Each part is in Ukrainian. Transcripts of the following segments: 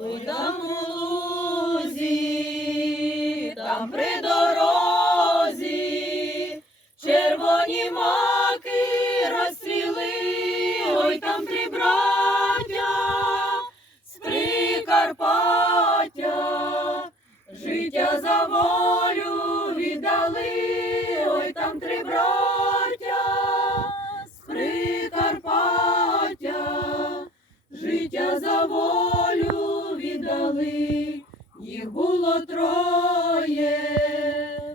Ой, там у лузі, там при дорозі, червоні маки розстріли, ой, там три браття життя за їх було троє,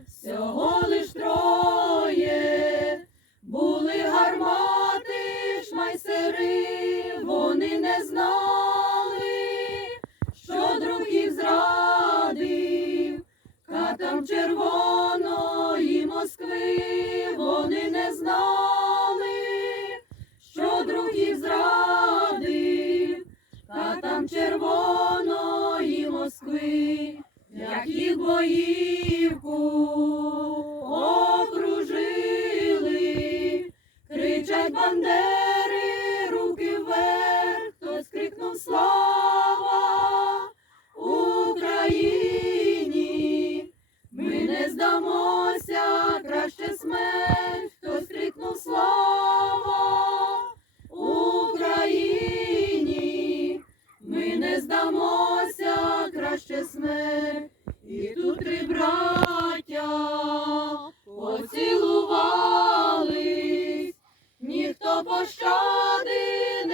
всього лиш троє, були гармати, шмайсери, вони не знали, що друг їх зрадив, катам червоної Москви, вони не знали, що друг їх зрадив, катам червоної боївку окружили, кричать бандери, руки вверх, хтось крикнув слава Україні, ми не здамося, краще смерть, хтось крикнув слава Україні, ми не здамося,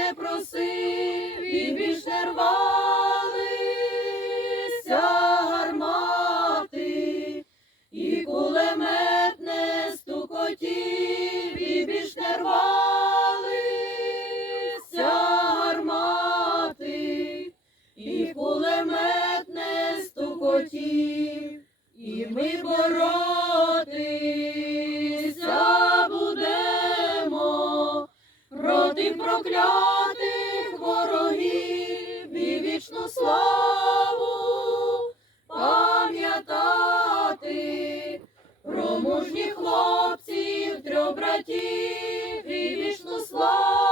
не просив і більш не рвалися гармати, і кулемет не стукотів, і більш не рвалися гармати, і кулемет не стукотів, і ми боротися славу пам'ятати про мужніх хлопців трьох братів і вічну славу.